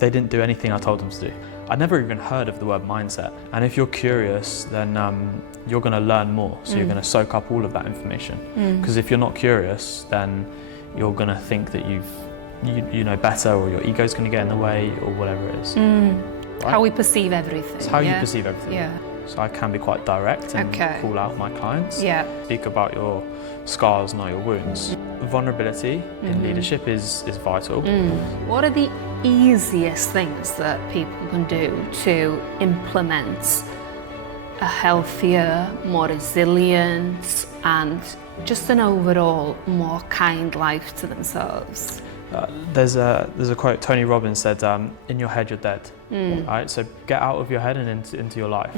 they didn't do anything I told them to do. I never even heard of the word mindset. And if you're curious, then you're going to learn more. So you're going to soak up all of that information. Because if you're not curious, then you're going to think that you know better, or your ego's going to get in the way, or whatever it is. Right? How we perceive everything. It's how you perceive everything. Yeah. So I can be quite direct and call out my clients. Yeah. Speak about your scars, not your wounds. Vulnerability in leadership is vital. What are the easiest things that people can do to implement a healthier, more resilient, and just an overall more kind life to themselves? There's a quote Tony Robbins said, in your head you're dead. Right? So get out of your head and into your life.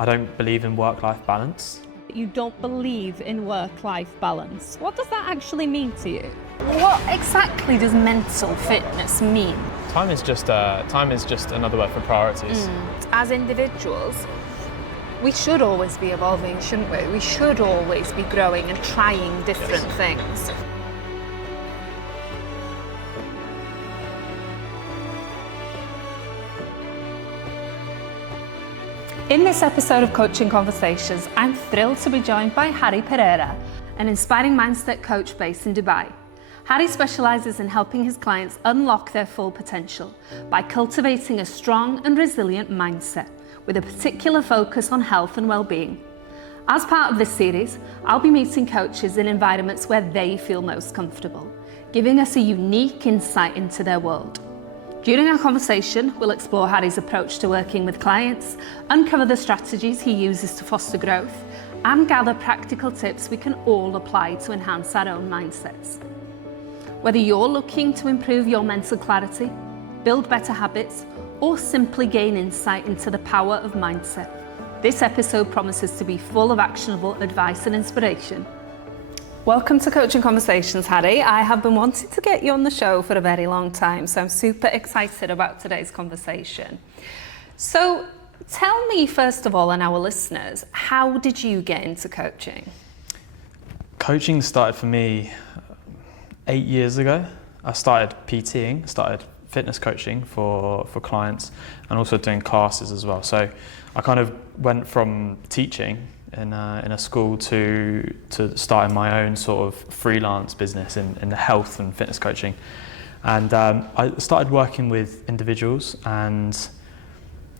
I don't believe in work-life balance. You don't believe in work-life balance. What does that actually mean to you? What exactly does mental fitness mean? Time is just another word for priorities. As individuals, we should always be evolving, shouldn't we? We should always be growing and trying different things. In this episode of Coaching Conversations, I'm thrilled to be joined by Harri Pereira, an inspiring mindset coach based in Dubai. Harri specialises in helping his clients unlock their full potential by cultivating a strong and resilient mindset with a particular focus on health and well-being. As part of this series, I'll be meeting coaches in environments where they feel most comfortable, giving us a unique insight into their world. During our conversation, we'll explore Harri's approach to working with clients, uncover the strategies he uses to foster growth, and gather practical tips we can all apply to enhance our own mindsets. Whether you're looking to improve your mental clarity, build better habits, or simply gain insight into the power of mindset, this episode promises to be full of actionable advice and inspiration. Welcome to Coaching Conversations, Harri. I have been wanting to get you on the show for a very long time, so I'm super excited about today's conversation. So tell me, first of all, and our listeners, how did you get into coaching? Coaching started for me 8 years ago. I started PTing, started fitness coaching for clients, and also doing classes as well. So I kind of went from teaching in a school to starting my own sort of freelance business in the health and fitness coaching. And I started working with individuals and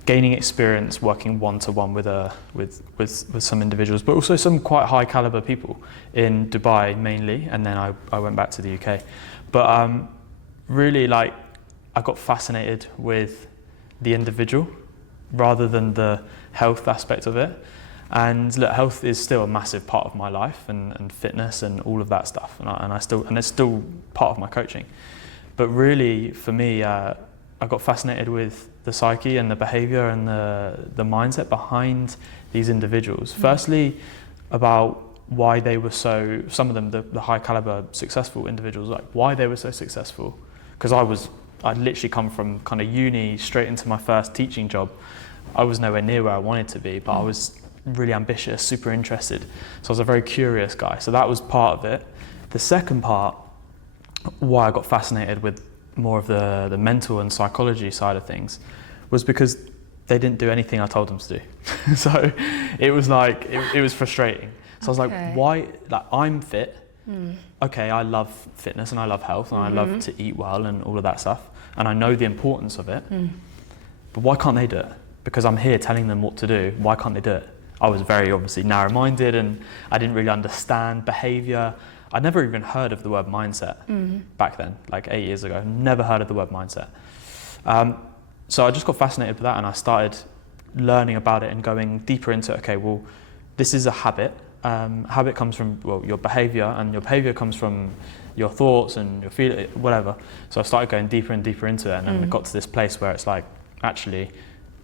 gaining experience working one-to-one with some individuals, but also some quite high caliber people in Dubai mainly, and then I went back to the UK. But really, I got fascinated with the individual rather than the health aspect of it. And look, health is still a massive part of my life, and fitness and all of that stuff, and it's still part of my coaching. But really, for me, I got fascinated with the psyche and the behaviour and the mindset behind these individuals. Firstly, about why they were some of them, the high caliber successful individuals, why they were so successful. Because I'd literally come from kind of uni straight into my first teaching job. I was nowhere near where I wanted to be, but I was really ambitious, super interested. So I was a very curious guy. So that was part of it. The second part, why I got fascinated with more of the mental and psychology side of things, was because they didn't do anything I told them to do. So it was it was frustrating. So I was like, why? I'm fit. Okay, I love fitness and I love health and I love to eat well and all of that stuff. And I know the importance of it. But why can't they do it? Because I'm here telling them what to do. Why can't they do it? I was very obviously narrow-minded, and I didn't really understand behaviour. I'd never even heard of the word mindset back then, 8 years ago. Never heard of the word mindset. So I just got fascinated with that, and I started learning about it and going deeper into, okay, well, this is a habit. Habit comes from, your behaviour, and your behaviour comes from your thoughts and your feeling, whatever. So I started going deeper and deeper into it, and then it got to this place where it's actually,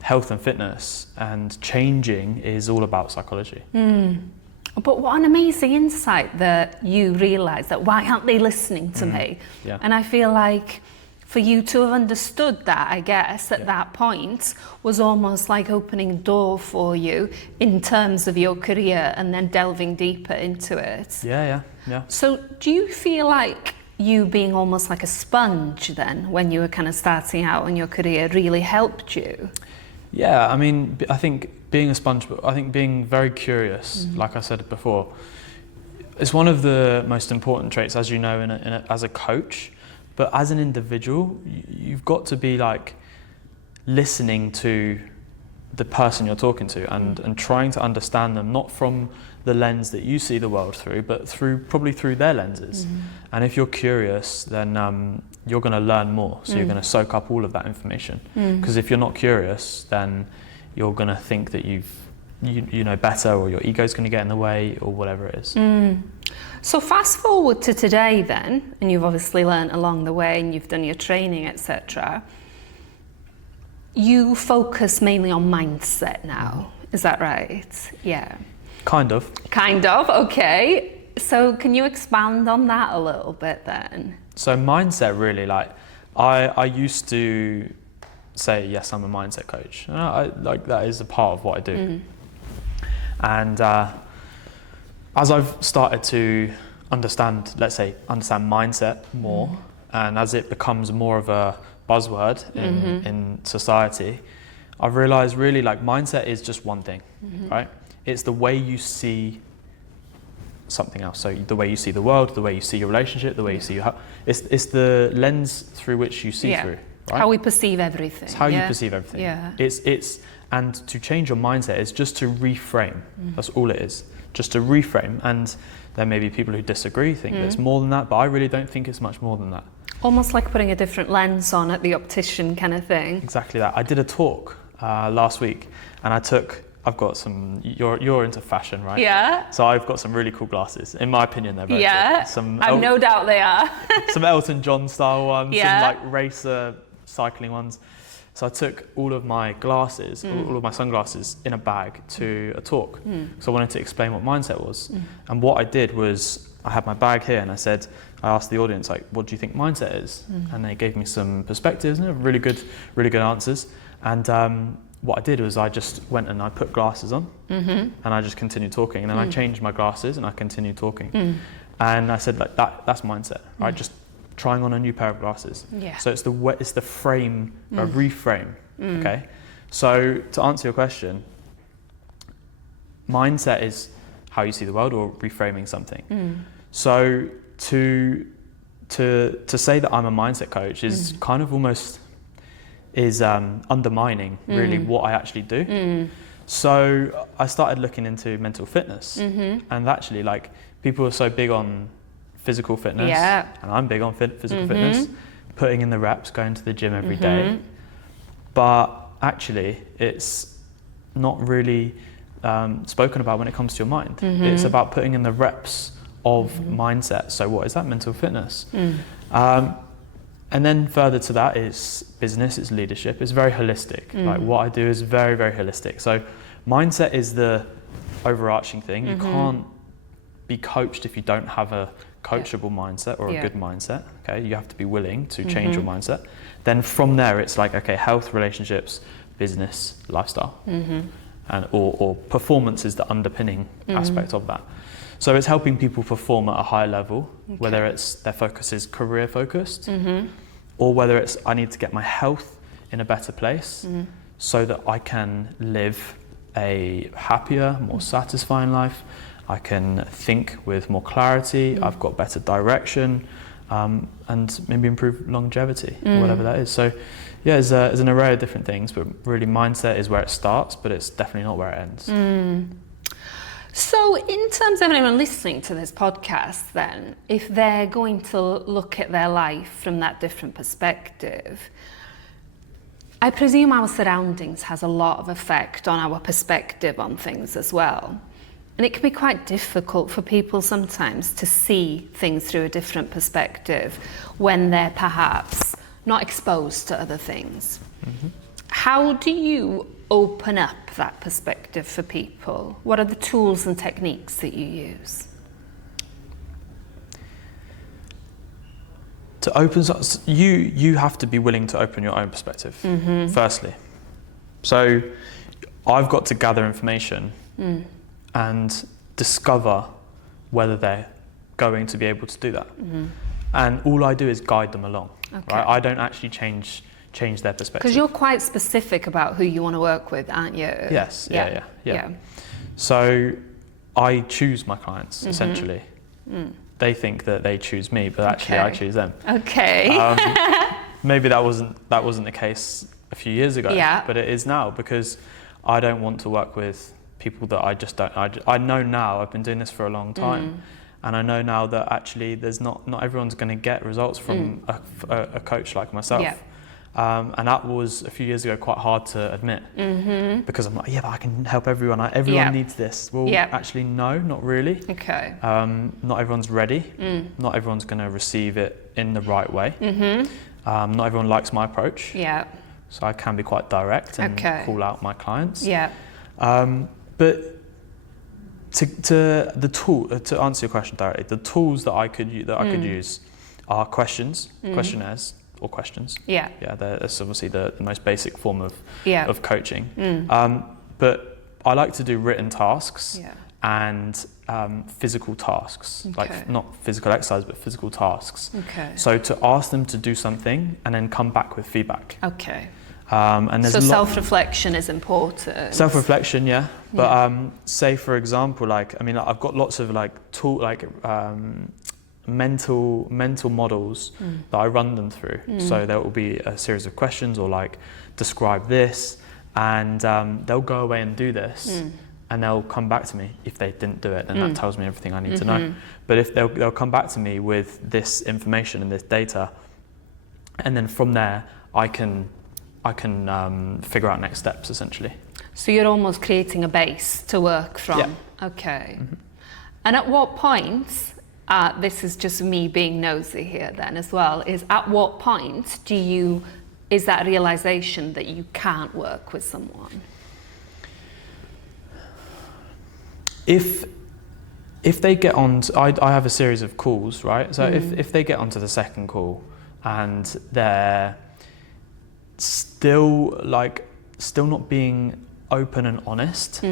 health and fitness and changing is all about psychology. But what an amazing insight that you realise that why aren't they listening to me? Yeah. And I feel like for you to have understood that, I guess, at that point was almost like opening a door for you in terms of your career and then delving deeper into it. Yeah. So do you feel like you being almost like a sponge then when you were kind of starting out in your career really helped you? Yeah, I mean, I think being a sponge, I think being very curious, like I said before, is one of the most important traits, as you know, as a coach. But as an individual, you've got to be like listening to the person you're talking to and trying to understand them, not from the lens that you see the world through, but probably through their lenses. And if you're curious, then you're going to learn more. So you're going to soak up all of that information. Because if you're not curious, then you're going to think that you know better, or your ego's going to get in the way, or whatever it is. So fast forward to today then, and you've obviously learned along the way and you've done your training, etc. You focus mainly on mindset now, is that right? Yeah. Kind of. Kind of, okay. So can you expand on that a little bit then? So mindset really, like, I used to say, yes, I'm a mindset coach. Like that is a part of what I do. And as I've started to understand mindset more, and as it becomes more of a buzzword in society, I've realized really like mindset is just one thing, right? It's the way you see something else. So the way you see the world, the way you see your relationship, the way you see it's the lens through which you see through, right? How we perceive everything. It's how you perceive everything. Yeah. And to change your mindset is just to reframe. That's all it is. Just to reframe. And there may be people who disagree, think that it's more than that, but I really don't think it's much more than that. Almost like putting a different lens on at the optician kind of thing. Exactly that. I did a talk last week, and I've got some, you're into fashion, right? Yeah. So I've got some really cool glasses. In my opinion, they're very cool. I've no doubt they are. Some Elton John style ones, some like racer cycling ones. So I took all of my glasses, all of my sunglasses in a bag to a talk. So I wanted to explain what mindset was. And what I did was, I had my bag here and I asked the audience, like, what do you think mindset is? And they gave me some perspectives and really good answers. And what I did was I just went and I put glasses on and I just continued talking. And then I changed my glasses and I continued talking. And I said, like, that's mindset, right? Just trying on a new pair of glasses. Yeah. So it's the frame, a reframe, okay? So to answer your question, mindset is how you see the world or reframing something. So to say that I'm a mindset coach is kind of almost undermining really what I actually do. So I started looking into mental fitness, and actually, like, people are so big on physical fitness, and I'm big on physical fitness, putting in the reps, going to the gym every day. But actually, it's not really spoken about when it comes to your mind. It's about putting in the reps of mindset. So what is that? Mental fitness. And then further to that is business, it's leadership, it's very holistic. Like, what I do is very, very holistic. So mindset is the overarching thing. You can't be coached if you don't have a coachable mindset or a good mindset. Okay, you have to be willing to change your mindset. Then from there, it's like, okay, health, relationships, business, lifestyle, and or performance is the underpinning aspect of that. So it's helping people perform at a high level, whether it's their focus is career focused, or whether it's I need to get my health in a better place so that I can live a happier, more satisfying life. I can think with more clarity, I've got better direction, and maybe improve longevity, or whatever that is. So yeah, there's an array of different things, but really mindset is where it starts, but it's definitely not where it ends. So in terms of anyone listening to this podcast then, if they're going to look at their life from that different perspective, I presume our surroundings has a lot of effect on our perspective on things as well. And it can be quite difficult for people sometimes to see things through a different perspective when they're perhaps not exposed to other things. How do you open up that perspective for people? What are the tools and techniques that you use? To open, you have to be willing to open your own perspective, firstly. So I've got to gather information and discover whether they're going to be able to do that. and all I do is guide them along. Okay. Right? I don't actually change their perspective. Because you're quite specific about who you want to work with, aren't you? Yes. Yeah. So I choose my clients essentially. They think that they choose me, but actually I choose them. Okay. Maybe that wasn't the case a few years ago, but it is now, because I don't want to work with people that I just don't. I know now. I've been doing this for a long time, and I know now that actually there's not everyone's going to get results from a coach like myself. Yeah. And that was a few years ago quite hard to admit, because I'm like, yeah, but I can help everyone. Everyone needs this. Well, actually, no, not really. Okay. Not everyone's ready. Not everyone's going to receive it in the right way. Not everyone likes my approach. Yeah. So I can be quite direct and call out my clients. Yeah. But to answer your question directly, the tools that I could use are questionnaires. Or questions. Yeah. Yeah, that's obviously the most basic form of coaching. But I like to do written tasks and physical tasks, like not physical exercise, but physical tasks. Okay. So to ask them to do something and then come back with feedback. Okay. And there's self-reflection is important. Self-reflection, yeah. But say for example, I've got lots of mental models that I run them through. So there will be a series of questions, or like describe this, and they'll go away and do this, and they'll come back to me. If they didn't do it, then that tells me everything I need to know. But if they'll come back to me with this information and this data, and then from there I can figure out next steps essentially. So you're almost creating a base to work from. Yeah. Okay. And at what point? This is just me being nosy here then as well, is at what point is that realization that you can't work with someone? If they get on, I have a series of calls, right? So if they get onto the second call and they're still not being open and honest,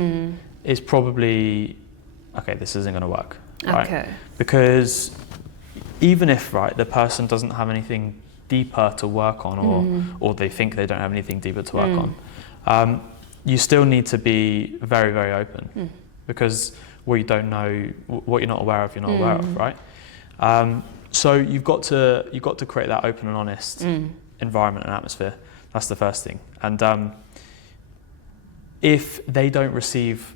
is probably, okay, this isn't going to work. Right? Okay. Because even if the person doesn't have anything deeper to work on, or they think they don't have anything deeper to work on, you still need to be very, very open, because what you don't know, what you're not aware of, you're not aware of, right? So you've got to create that open and honest environment and atmosphere. That's the first thing. And if they don't receive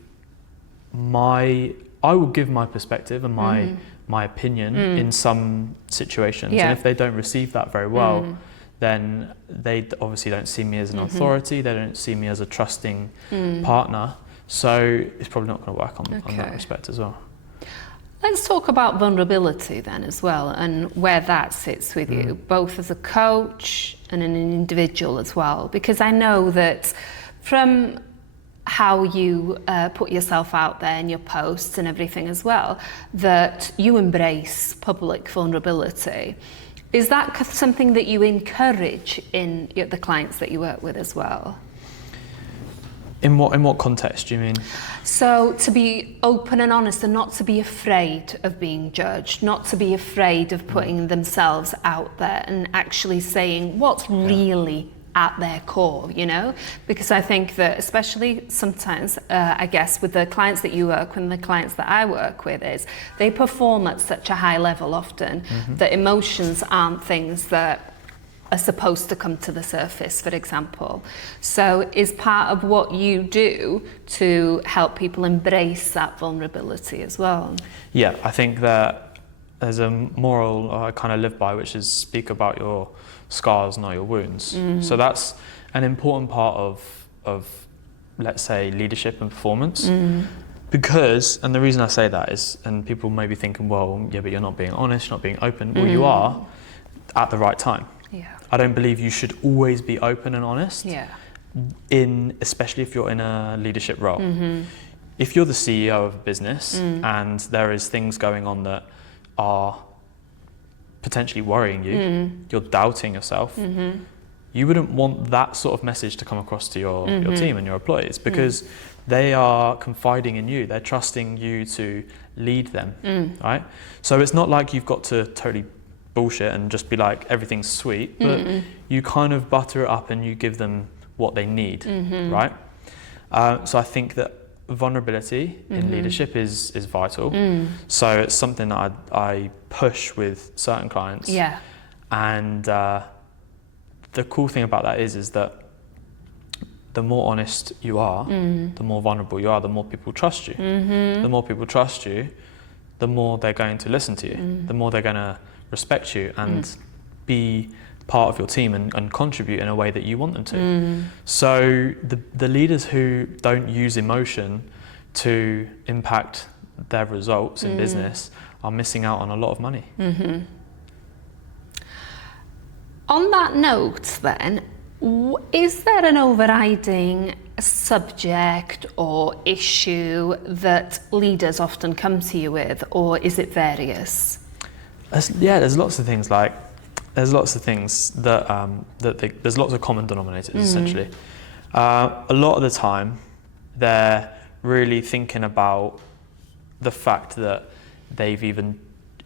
I will give my perspective and my opinion in some situations, and if they don't receive that very well, then they obviously don't see me as an authority, they don't see me as a trusting partner, so it's probably not going to work on that respect as well. Let's talk about vulnerability then as well, and where that sits with you, both as a coach and an individual as well, because I know that from how you put yourself out there in your posts and everything as well, that you embrace public vulnerability. Is that something that you encourage in the clients that you work with as well? In what context do you mean? So to be open and honest, and not to be afraid of being judged, not to be afraid of putting themselves out there and actually saying what's really at their core, because I think that especially sometimes, I guess with the clients that you work with and the clients that I work with, is they perform at such a high level often that emotions aren't things that are supposed to come to the surface, for example. So is part of what you do to help people embrace that vulnerability as well? Yeah, I think that there's a moral I kind of live by, which is speak about your scars, not your wounds. So that's an important part of let's say leadership and performance, because, and the reason I say that is, and people may be thinking, well, yeah, but you're not being honest, you're not being open. Well, you are at the right time. I don't believe you should always be open and honest, especially if you're in a leadership role. If you're the CEO of a business and there is things going on that are potentially worrying you, you're doubting yourself, you wouldn't want that sort of message to come across to your team and your employees, because they are confiding in you, they're trusting you to lead them, right? So it's not like you've got to totally bullshit and just be like, everything's sweet, but you kind of butter it up and you give them what they need, right? So I think that vulnerability in leadership is vital. So it's something that I push with certain clients. Yeah. And the cool thing about that is that the more honest you are, the more vulnerable you are, the more people trust you. The more people trust you, the more they're going to listen to you, the more they're going to respect you and be part of your team and contribute in a way that you want them to. So the leaders who don't use emotion to impact their results in business are missing out on a lot of money. On that note then, is there an overriding subject or issue that leaders often come to you with, or is it various? There's lots of things that there's lots of common denominators essentially. A lot of the time they're really thinking about the fact that they've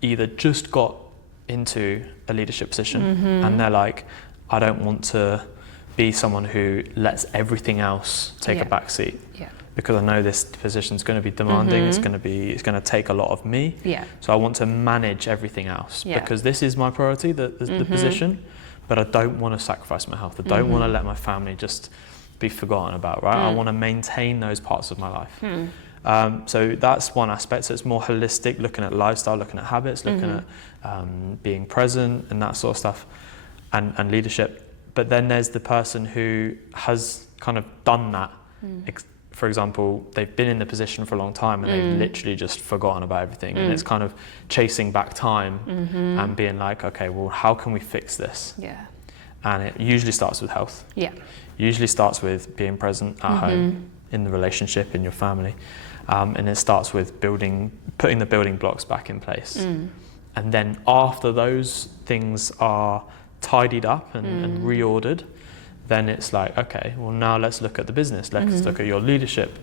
either just got into a leadership position and they're like, I don't want to be someone who lets everything else take a back seat, because I know this position is going to be demanding. It's going to take a lot of me. So I want to manage everything else because this is my priority, the position, but I don't want to sacrifice my health. I don't want to let my family just be forgotten about, right? I want to maintain those parts of my life. So that's one aspect. So it's more holistic, looking at lifestyle, looking at habits, looking at being present and that sort of stuff, and leadership. But then there's the person who has kind of done that. For example, they've been in the position for a long time and they've literally just forgotten about everything. And it's kind of chasing back time and being like, okay, well, how can we fix this? And it usually starts with health. Usually starts with being present at home, in the relationship, in your family. And it starts with putting the building blocks back in place. And then after those things are tidied up and reordered, then it's like, okay, well now let's look at the business. Let's look at your leadership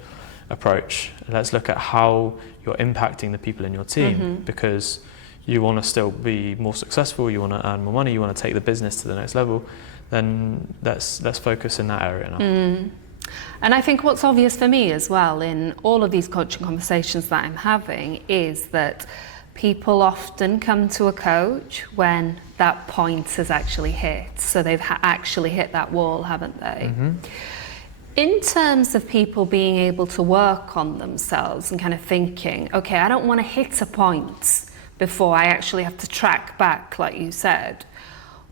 approach. Let's look at how you're impacting the people in your team, because you want to still be more successful, you want to earn more money, you want to take the business to the next level. Then let's focus in that area now. And I think what's obvious for me as well in all of these coaching conversations that I'm having is that people often come to a coach when that point has actually hit. So they've actually hit that wall, haven't they? In terms of people being able to work on themselves and kind of thinking, okay, I don't want to hit a point before I actually have to track back, like you said,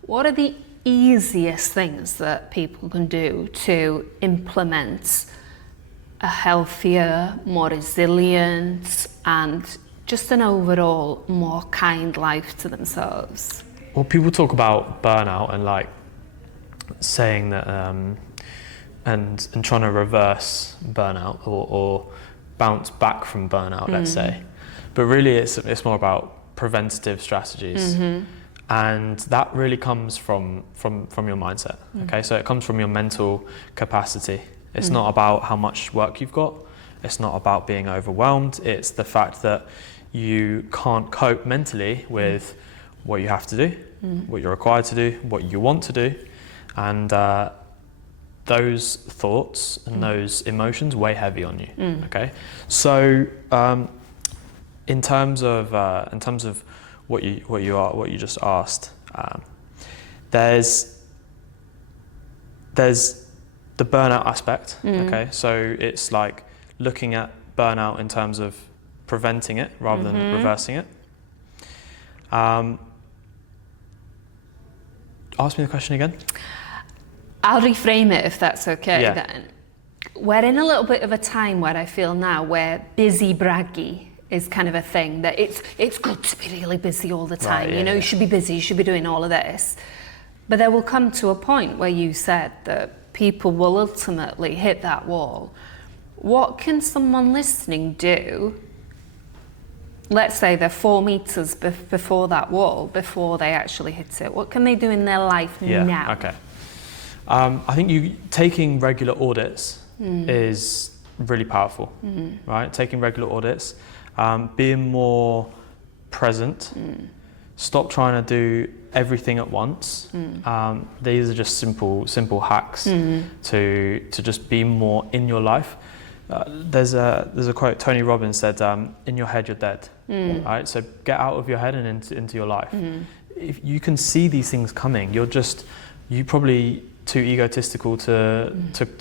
what are the easiest things that people can do to implement a healthier, more resilient, and just an overall more kind life to themselves? Well, people talk about burnout and like saying that and trying to reverse burnout or bounce back from burnout, let's say. But really it's more about preventative strategies. And that really comes from your mindset. Okay, so it comes from your mental capacity. It's not about how much work you've got. It's not about being overwhelmed. It's the fact that you can't cope mentally with what you have to do, what you're required to do, what you want to do, and those thoughts and those emotions weigh heavy on you. Okay, so in terms of what you just asked, there's the burnout aspect. Okay, so it's like looking at burnout in terms of preventing it rather than reversing it. Ask me the question again. I'll reframe it if that's okay then. We're in a little bit of a time where I feel now where busy braggy is kind of a thing, that it's good to be really busy all the time. Right, You should be busy, you should be doing all of this. But there will come to a point where you said that people will ultimately hit that wall. What can someone listening do? Let's say they're 4 meters before that wall, before they actually hit it. What can they do in their life now? Okay. I think taking regular audits is really powerful, right? Taking regular audits, being more present, Stop trying to do everything at once. These are just simple hacks to just be more in your life. There's a quote. Tony Robbins said, "In your head, you're dead." Right. So get out of your head and into your life. If you can see these things coming, you're probably too egotistical to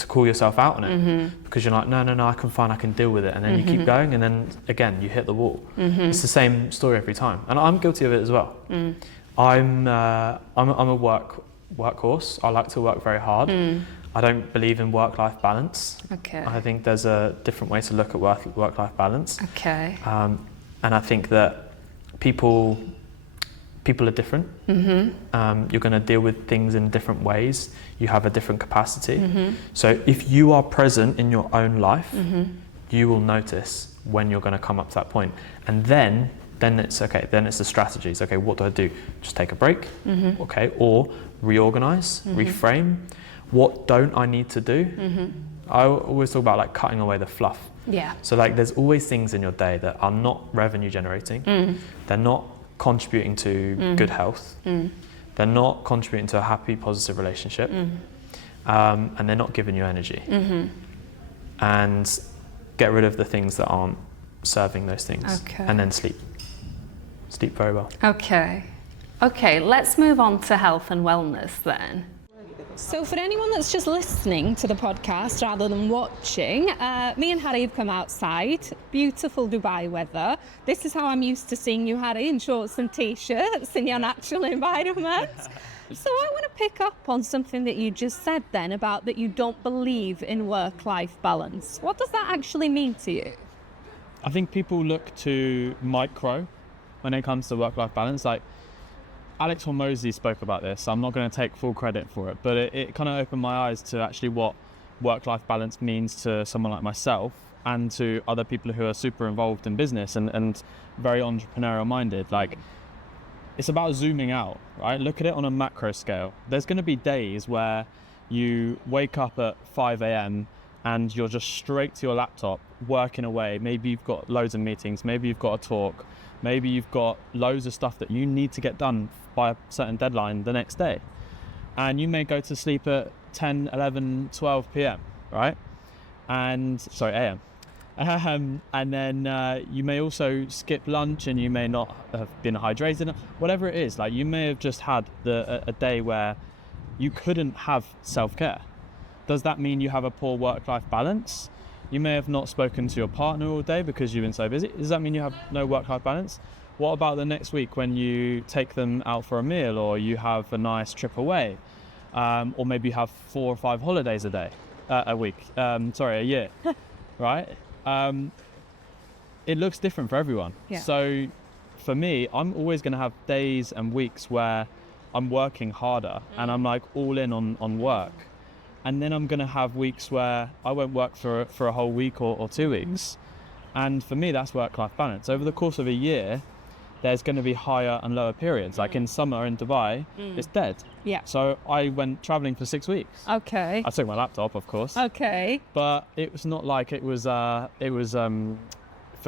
call yourself out on it, because you're like, no, I can deal with it, and then you keep going, and then again you hit the wall. It's the same story every time, and I'm guilty of it as well. I'm a workhorse. I like to work very hard. I don't believe in work-life balance. Okay. I think there's a different way to look at work-life balance. Okay. And I think that people are different. You're going to deal with things in different ways. You have a different capacity. So if you are present in your own life, you will notice when you're going to come up to that point. And then it's okay. Then it's the strategies. Okay, what do I do? Just take a break. Okay, or reorganize, reframe. What don't I need to do? I always talk about like cutting away the fluff. Yeah. So like there's always things in your day that are not revenue generating. They're not contributing to good health. They're not contributing to a happy, positive relationship. And they're not giving you energy. And get rid of the things that aren't serving those things. Okay. And then sleep. Sleep very well. Okay. Okay, let's move on to health and wellness then. So for anyone that's just listening to the podcast rather than watching, me and Harri have come outside. Beautiful Dubai weather. This is how I'm used to seeing you, Harri, in shorts and t-shirts in your natural environment. So I want to pick up on something that you just said then about that you don't believe in work-life balance. What does that actually mean to you? I think people look to micro when it comes to work-life balance. Like Alex Hormozy spoke about this. I'm not going to take full credit for it, but it kind of opened my eyes to actually what work-life balance means to someone like myself and to other people who are super involved in business and very entrepreneurial minded. Like, it's about zooming out, right? Look at it on a macro scale. There's going to be days where you wake up at 5 a.m. and you're just straight to your laptop working away. Maybe you've got loads of meetings, maybe you've got a talk, maybe you've got loads of stuff that you need to get done by a certain deadline the next day. And you may go to sleep at 10, 11, 12 p.m., right? AM. And then you may also skip lunch and you may not have been hydrated, whatever it is. Like, you may have just had a day where you couldn't have self-care. Does that mean you have a poor work-life balance? You may have not spoken to your partner all day because you've been so busy. Does that mean you have no work-life balance? What about the next week when you take them out for a meal, or you have a nice trip away, or maybe you have 4 or 5 holidays a year, right? It looks different for everyone. Yeah. So for me, I'm always going to have days and weeks where I'm working harder and I'm like all in on work. And then I'm going to have weeks where I won't work for a whole week or 2 weeks. And for me, that's work-life balance. Over the course of a year, there's going to be higher and lower periods. Like in summer in Dubai, it's dead. Yeah. So I went traveling for 6 weeks. Okay. I took my laptop, of course. Okay. But it was not like it was for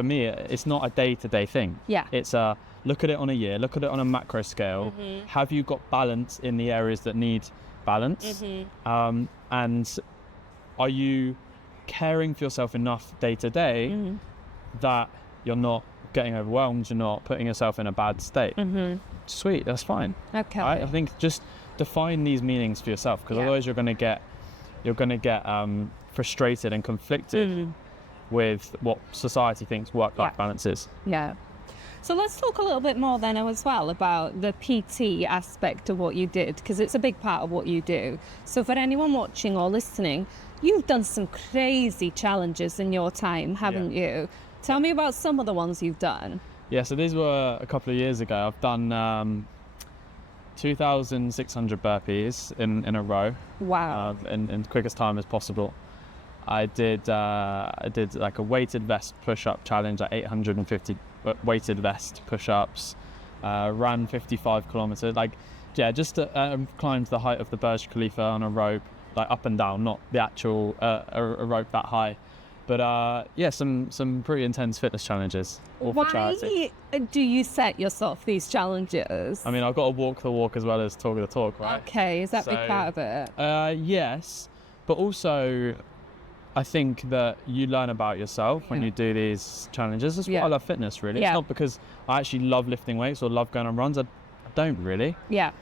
me, it's not a day-to-day thing. Yeah. It's look at it on a year, look at it on a macro scale. Have you got balance in the areas that need balance? And are you caring for yourself enough day to day that you're not getting overwhelmed, you're not putting yourself in a bad state? Sweet, that's fine. Okay. Right? I think just define these meanings for yourself, because otherwise you're going to get frustrated and conflicted with what society thinks work-life balance is. Yeah. So let's talk a little bit more then as well about the PT aspect of what you did, because it's a big part of what you do. So for anyone watching or listening, you've done some crazy challenges in your time, haven't you? Tell me about some of the ones you've done. Yeah, so these were a couple of years ago. I've done 2,600 burpees in a row. Wow. In the quickest time as possible. I did like a weighted vest push-up challenge, like 850 weighted vest push-ups. Ran 55 kilometers. Just climbed the height of the Burj Khalifa on a rope, like up and down, not the actual a rope that high. yeah, some pretty intense fitness challenges, all for charity. Why do you set yourself these challenges? I mean, I've got to walk the walk as well as talk the talk, right? Okay, is that a big part of it? Yes, but also I think that you learn about yourself when you do these challenges. That's why I love fitness, really. It's not because I actually love lifting weights or love going on runs. I don't really. Yeah.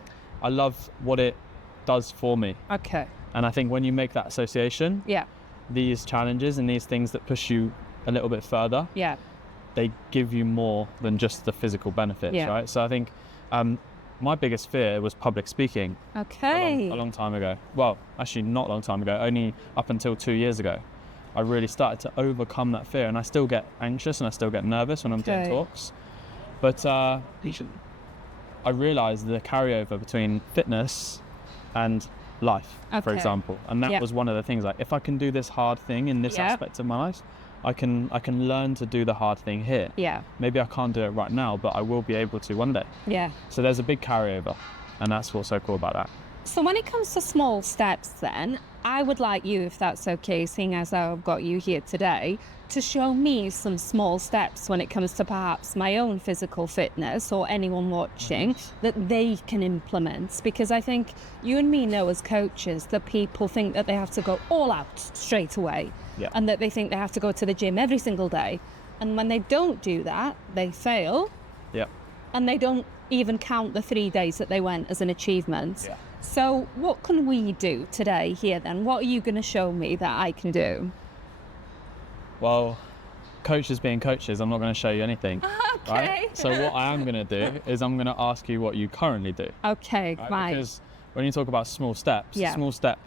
I love what it does for me. Okay. And I think when you make that association, these challenges and these things that push you a little bit further, they give you more than just the physical benefits, right? So I think my biggest fear was public speaking. Okay. A long time ago. Well, actually not a long time ago, only up until 2 years ago. I really started to overcome that fear, and I still get anxious and I still get nervous when I'm doing talks. But I realised the carryover between fitness and life, for example, and that was one of the things. Like, if I can do this hard thing in this aspect of my life, I can learn to do the hard thing here. Yeah. Maybe I can't do it right now, but I will be able to one day. Yeah. So there's a big carryover, and that's what's so cool about that. So when it comes to small steps, then I would like you, if that's okay, seeing as I've got you here today, to show me some small steps when it comes to perhaps my own physical fitness or anyone watching that they can implement. Because I think you and me know as coaches that people think that they have to go all out straight away and that they think they have to go to the gym every single day. And when they don't do that, they fail. Yeah. And they don't even count the 3 days that they went as an achievement. Yeah. So what can we do today here then? What are you going to show me that I can do? Well, coaches being coaches, I'm not going to show you anything. Okay. Right? So what I am going to do is I'm going to ask you what you currently do. Okay, right. Because when you talk about small steps, a small step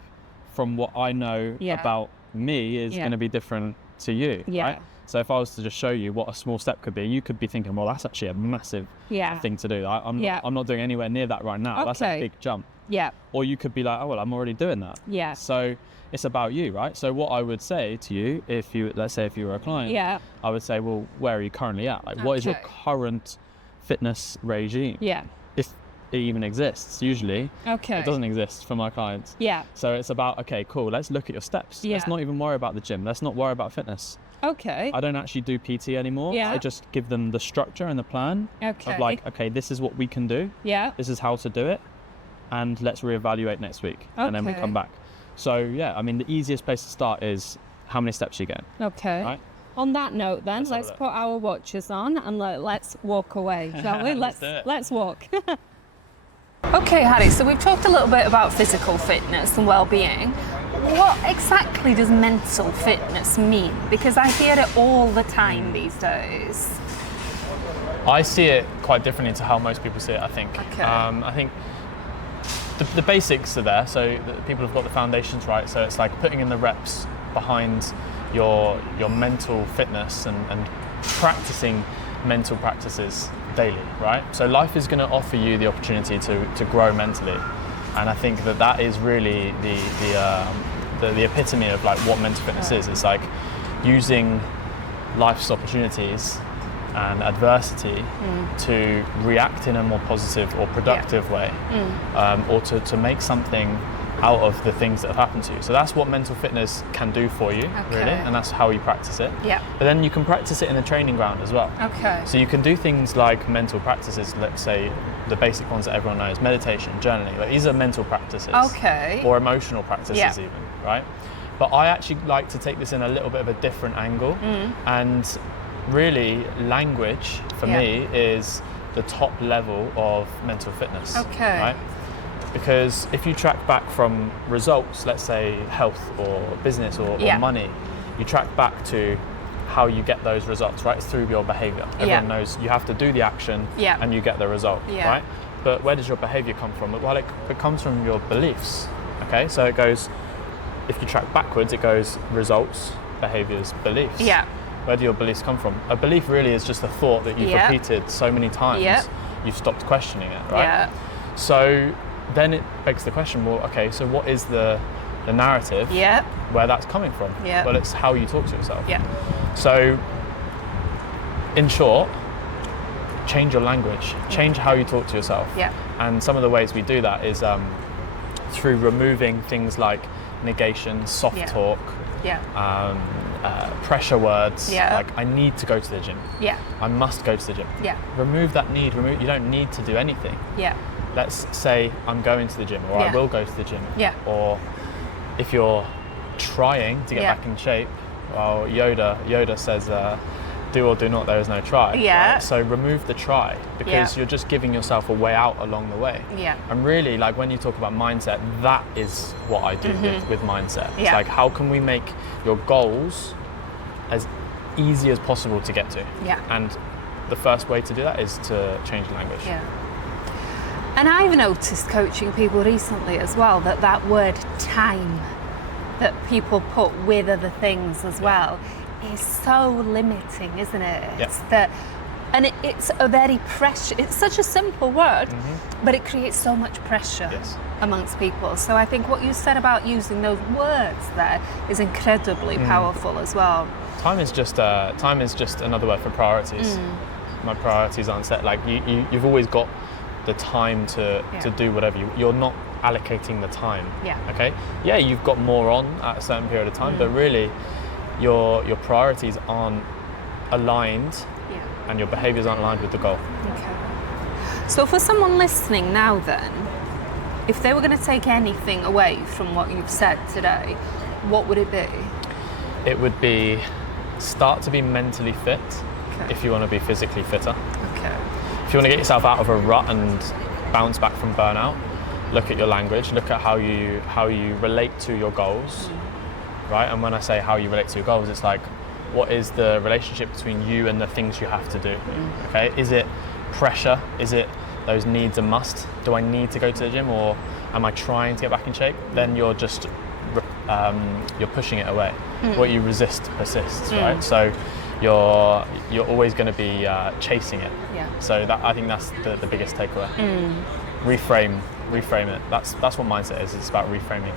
from what I know about me is going to be different to you. Yeah. Right? So if I was to just show you what a small step could be, you could be thinking, well, that's actually a massive thing to do. I'm not doing anywhere near that right now. Okay. That's a big jump. Yeah. Or you could be like, oh, well, I'm already doing that. Yeah. So it's about you, right? So what I would say to you, let's say if you were a client, I would say, well, where are you currently at? Like, what is your current fitness regime? Yeah. If it even exists, usually. Okay. It doesn't exist for my clients. Yeah. So it's about, okay, cool, let's look at your steps. Yeah. Let's not even worry about the gym. Let's not worry about fitness. Okay. I don't actually do PT anymore. Yeah. I just give them the structure and the plan of like, okay, this is what we can do. Yeah. This is how to do it. And let's reevaluate next week. Okay. And then we come back. So yeah, I mean, the easiest place to start is how many steps you get. Okay. Right? On that note then, let's put our watches on and let's walk away, shall we? Let's walk. Okay, Harri, so we've talked a little bit about physical fitness and well-being. What exactly does mental fitness mean? Because I hear it all the time these days. I see it quite differently to how most people see it, I think. Okay. I think the basics are there, so people have got the foundations right, so it's like putting in the reps behind your mental fitness and practicing mental practices daily, right? So life is going to offer you the opportunity to grow mentally, and I think that is really the epitome of like what mental fitness is. It's like using life's opportunities and adversity to react in a more positive or productive way, or to make something out of the things that have happened to you. So that's what mental fitness can do for you, really, and that's how you practice it. Yeah. But then you can practice it in a training ground as well. Okay. So you can do things like mental practices, let's say the basic ones that everyone knows, meditation, journaling. Like, these are mental practices. Okay. Or emotional practices even, right? But I actually like to take this in a little bit of a different angle, and really, language for me is the top level of mental fitness. Okay. Right? Because if you track back from results, let's say health or business or money, you track back to how you get those results, right? It's through your behavior. Everyone knows you have to do the action and you get the result, right? But where does your behavior come from? Well, it comes from your beliefs. Okay, so it goes, if you track backwards, it goes results, behaviors, beliefs. Yeah. Where do your beliefs come from? A belief really is just a thought that you've repeated so many times, you've stopped questioning it, right? Yeah. So then it begs the question, well, okay, so what is the narrative where that's coming from? Yeah. Well, it's how you talk to yourself. Yeah. So, in short, change your language, change how you talk to yourself. Yeah. And some of the ways we do that is through removing things like negation, soft talk, pressure words, Yeah. like I need to go to the gym. Yeah. I must go to the gym. Yeah. Remove that need. You don't need to do anything. Yeah. Let's say I'm going to the gym, or Yeah. I will go to the gym. Yeah. Or if you're trying to get Yeah. back in shape, well, Yoda says, do or do not, there is no try. Yeah. Right? So remove the try, because Yeah. you're just giving yourself a way out along the way. Yeah. And really, like when you talk about mindset, that is what I do with mindset. It's Yeah. like, how can we make your goals as easy as possible to get to? Yeah. And the first way to do that is to change the language. Yeah. And I've noticed coaching people recently as well that word time that people put with other things as well is so limiting, isn't it? Yeah. It's that, and it's a very pressure. It's such a simple word, but it creates so much pressure Yes. amongst people. So I think what you said about using those words there is incredibly powerful as well. Time is just another word for priorities. My priorities aren't set. Like you've always got the time to do whatever you're not allocating the time. Yeah. Okay. Yeah, you've got more on at a certain period of time, but really, your priorities aren't aligned, Yeah. and your behaviours aren't aligned with the goal. Okay. So for someone listening now then, if they were going to take anything away from what you've said today, what would it be? It would be start to be mentally fit Okay. if you want to be physically fitter. Okay. If you want to get yourself out of a rut and bounce back from burnout, look at your language, look at how you relate to your goals, right? And when I say how you relate to your goals, it's like, what is the relationship between you and the things you have to do? Okay, is it pressure? Is it those needs and must? Do I need to go to the gym, or am I trying to get back in shape? Then you're just you're pushing it away. What you resist persists, right? So you're always going to be chasing it. Yeah. So I think that's the biggest takeaway. Reframe it. That's what mindset is. It's about reframing.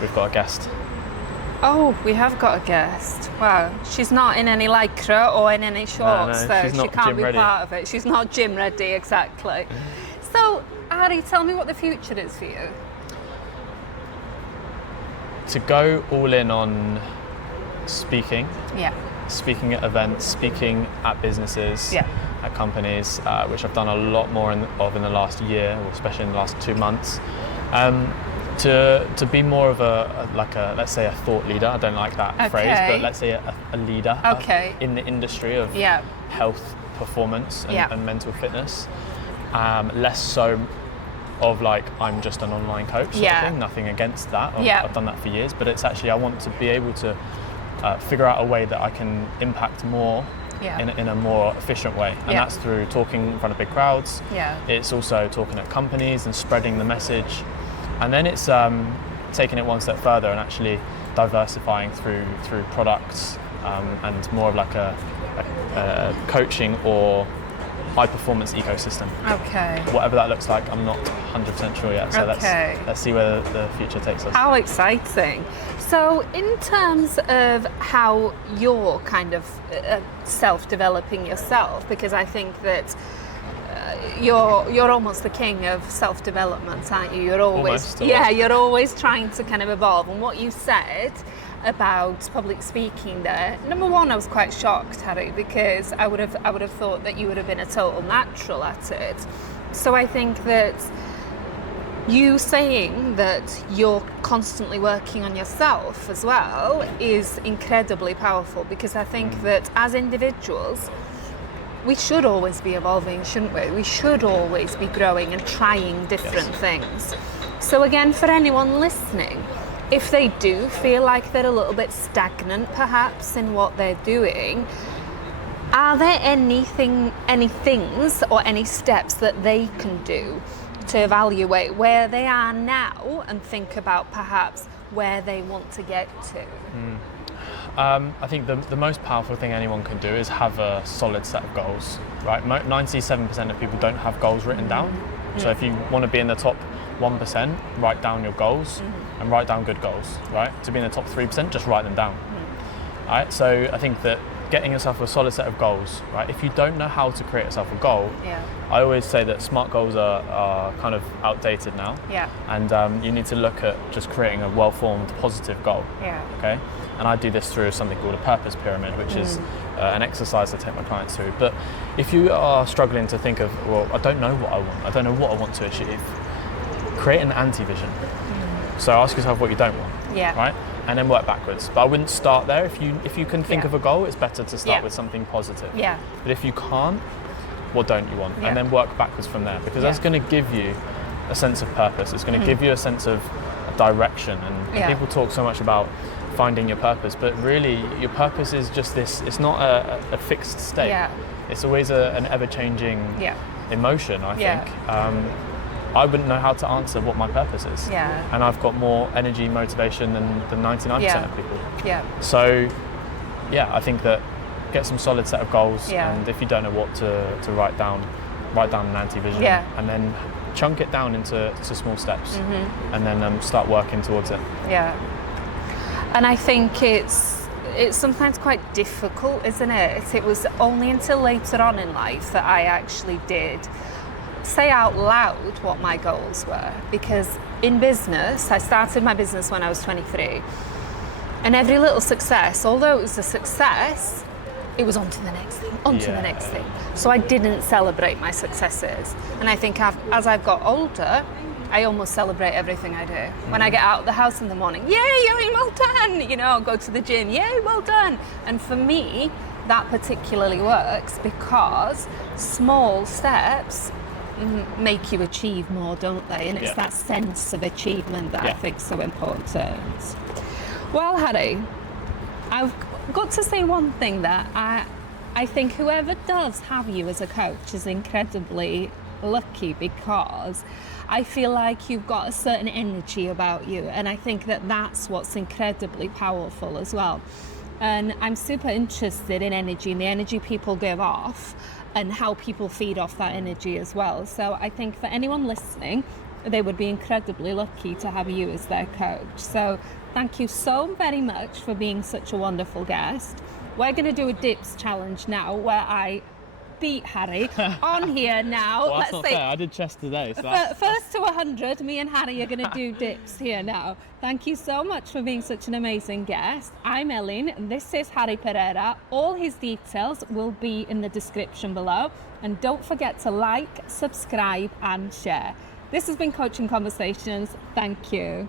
We've got a guest. Oh, we have got a guest. Wow, she's not in any lycra or in any shorts, No, so she's she not can't gym be ready. part of it. She's not gym ready, exactly. So, Harri, tell me what the future is for you. To go all in on speaking at events, speaking at businesses, Yeah. at companies, which I've done a lot more in the last year, or especially in the last 2 months. To be more of a let's say a thought leader. I don't like that phrase, but let's say a leader in the industry of health, performance, and mental fitness. Less so of like, I'm just an online coach sort of thing. Nothing against that. I've done that for years, but it's actually, I want to be able to figure out a way that I can impact more in a more efficient way, and that's through talking in front of big crowds. It's also talking at companies and spreading the message, and then it's taking it one step further and actually diversifying through products, and more of like a coaching or high performance ecosystem. Okay. Whatever that looks like, I'm not 100% sure yet. So let's see where the future takes us. How exciting. So in terms of how you're kind of self-developing yourself, because I think that you're almost the king of self-development, aren't you? You're always you're always trying to kind of evolve. And what you said about public speaking there, number one, I was quite shocked, Harri, because I would have thought that you would have been a total natural at it. So I think that you saying that you're constantly working on yourself as well is incredibly powerful, because I think that as individuals, we should always be evolving, shouldn't we? We should always be growing and trying different things. So again, for anyone listening, if they do feel like they're a little bit stagnant perhaps in what they're doing, are there any things or any steps that they can do to evaluate where they are now and think about perhaps where they want to get to? I think the most powerful thing anyone can do is have a solid set of goals, right? 97% of people don't have goals written down. So if you want to be in the top 1%, write down your goals and write down good goals, right? To be in the top 3%, just write them down. Right? So I think that getting yourself a solid set of goals, right? If you don't know how to create yourself a goal, Yeah. I always say that SMART goals are kind of outdated now. Yeah. And you need to look at just creating a well-formed, positive goal. Yeah. Okay? And I do this through something called a purpose pyramid, which is an exercise I take my clients through. But if you are struggling to think of, well, I don't know what I want, I don't know what I want to achieve, create an anti-vision. So ask yourself what you don't want, Yeah. right? And then work backwards. But I wouldn't start there. If you can think Yeah. of a goal, it's better to start Yeah. with something positive. Yeah. But if you can't, what don't you want? Yeah. And then work backwards from there, because that's Yeah. going to give you a sense of purpose. It's going to give you a sense of direction. And Yeah. people talk so much about finding your purpose, but really your purpose is just this. It's not a fixed state. Yeah. It's always an ever-changing Yeah. emotion, I Yeah. think. I wouldn't know how to answer what my purpose is. Yeah. And I've got more energy, motivation than 99% Yeah. of people. Yeah. So, yeah, I think that get some solid set of goals, Yeah. and if you don't know what to write down an anti-vision, Yeah. and then chunk it down into small steps, Mm-hmm. and then start working towards it. Yeah. And I think it's sometimes quite difficult, isn't it? It was only until later on in life that I actually did say out loud what my goals were, because in business, I started my business when I was 23, and every little success, although it was a success, it was on to the next thing, on to the Yeah. next thing. So I didn't celebrate my successes. And I think as I've got older, I almost celebrate everything I do. When I get out of the house in the morning, yay, well done, go to the gym, yay, well done. And for me, that particularly works because small steps make you achieve more, don't they? And it's Yeah. that sense of achievement that I Yeah. think is so important. Well, Harri, I've got to say one thing that I think whoever does have you as a coach is incredibly lucky, because I feel like you've got a certain energy about you, and I think that that's what's incredibly powerful as well. And I'm super interested in energy and the energy people give off and how people feed off that energy as well. So I think for anyone listening, they would be incredibly lucky to have you as their coach. So thank you so very much for being such a wonderful guest. We're going to do a dips challenge now, where I beat Harri on here now. Well, that's not fair. I did chest today. So that's... First to 100, me and Harri are going to do dips here now. Thank you so much for being such an amazing guest. I'm Elin, and this is Harri Pereira. All his details will be in the description below. And don't forget to like, subscribe and share. This has been Coaching Conversations. Thank you.